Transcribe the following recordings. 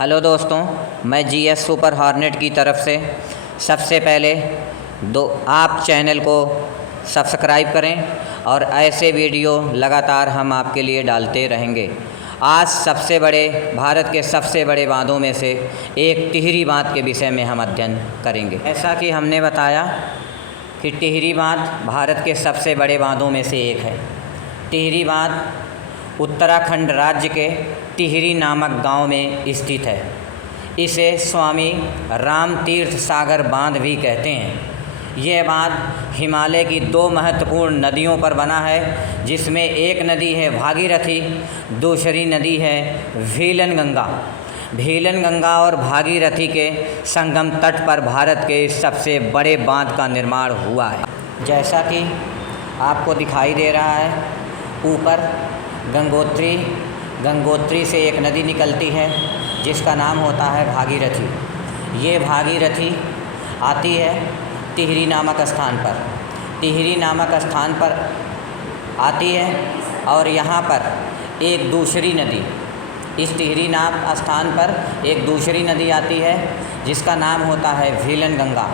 Hello दोस्तों, मैं GS super hornet की तरफ से सबसे पहले आप चैनल को सब्सक्राइब करें और ऐसे वीडियो लगातार हम आपके लिए डालते रहेंगे। आज भारत के सबसे बड़े बांधों में से एक टिहरी बांध के विषय में हम अध्ययन करेंगे। ऐसा कि हमने बताया कि टिहरी बांध भारत के सबसे बड़े बांधों में से एक है। टिहरी बांध उत्तराखंड राज्य के टिहरी नामक गांव में स्थित है। इसे स्वामी राम तीर्थ सागर बांध भी कहते हैं। यह बांध हिमालय की दो महत्वपूर्ण नदियों पर बना है, जिसमें एक नदी है भागीरथी, दूसरी नदी है झीलन गंगा। झीलन गंगा और भागीरथी के संगम तट पर भारत के सबसे बड़े बांध का निर्माण हुआ है। जैसा कि आपको दिखाई दे रहा है, ऊपर गंगोत्री से एक नदी निकलती है जिसका नाम होता है भागीरथी। ये भागीरथी आती है टिहरी नामक स्थान पर। टिहरी नामक स्थान पर आती है और यहाँ पर एक दूसरी नदी, इस टिहरी नाम स्थान पर एक दूसरी नदी आती है जिसका नाम होता है झीलन गंगा।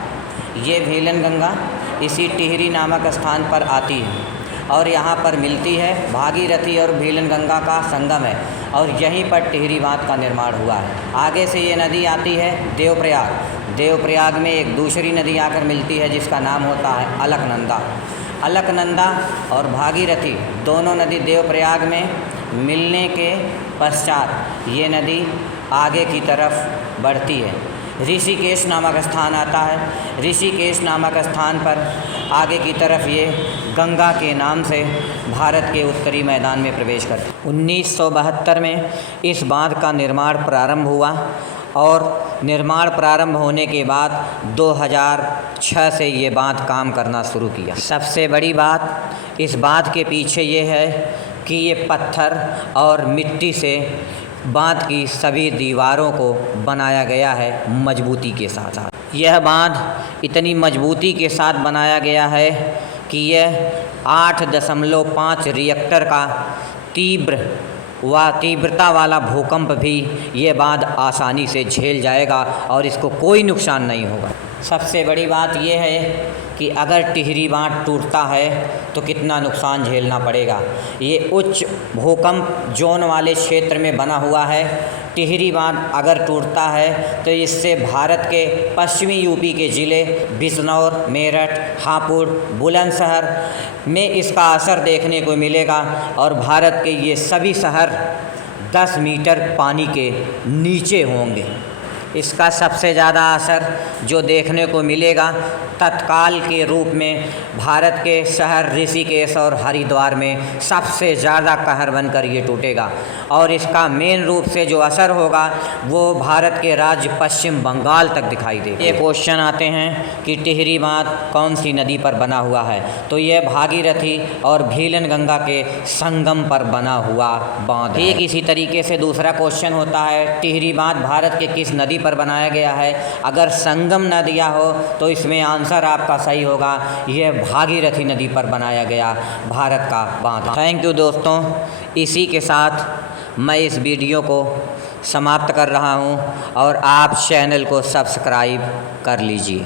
ये झीलन गंगा इसी टिहरी नामक स्थान पर आती है और यहाँ पर मिलती है। भागीरथी और झीलन गंगा का संगम है और यहीं पर टिहरी बांध का निर्माण हुआ है। आगे से ये नदी आती है देवप्रयाग। देवप्रयाग में एक दूसरी नदी आकर मिलती है जिसका नाम होता है अलकनंदा। अलकनंदा और भागीरथी दोनों नदी देवप्रयाग में मिलने के पश्चात ये नदी आगे की तरफ बढ़ती है। ऋषिकेश नामक स्थान आता है। ऋषिकेश नामक स्थान पर आगे की तरफ ये गंगा के नाम से भारत के उत्तरी मैदान में प्रवेश करती है। 1972 में इस बांध का निर्माण प्रारंभ हुआ और निर्माण प्रारंभ होने के बाद 2006 से ये बांध काम करना शुरू किया। सबसे बड़ी बात इस बांध के पीछे ये है कि ये पत्थर और मिट्टी से बांध की सभी दीवारों को बनाया गया है मजबूती के साथ। यह बांध इतनी मजबूती के साथ बनाया गया है कि यह 8.5 रिएक्टर का तीव्रता वाला भूकंप भी ये बांध आसानी से झेल जाएगा और इसको कोई नुकसान नहीं होगा। सबसे बड़ी बात यह है कि अगर टिहरी बांध टूटता है तो कितना नुकसान झेलना पड़ेगा। ये उच्च भूकंप जोन वाले क्षेत्र में बना हुआ है। टिहरी बांध अगर टूटता है तो इससे भारत के पश्चिमी यूपी के ज़िले बिजनौर, मेरठ, हापुड़, बुलंदशहर में इसका असर देखने को मिलेगा और भारत के ये सभी शहर 10 मीटर पानी के नीचे होंगे। इसका सबसे ज़्यादा असर जो देखने को मिलेगा तत्काल के रूप में भारत के शहर ऋषिकेश और हरिद्वार में सबसे ज़्यादा कहर बनकर ये टूटेगा और इसका मेन रूप से जो असर होगा वो भारत के राज्य पश्चिम बंगाल तक दिखाई देगा। ये क्वेश्चन आते हैं कि टिहरी बांध कौन सी नदी पर बना हुआ है, तो ये भागीरथी और झीलन गंगा के संगम पर बना हुआ बांध है। ठीक इसी तरीके से दूसरा क्वेश्चन होता है टिहरी बांध भारत के किस नदी पर बनाया गया है। अगर संगम न दिया हो तो इसमें आंसर आपका सही होगा, यह भागीरथी नदी पर बनाया गया भारत का बांध। थैंक यू दोस्तों, इसी के साथ मैं इस वीडियो को समाप्त कर रहा हूं और आप चैनल को सब्सक्राइब कर लीजिए।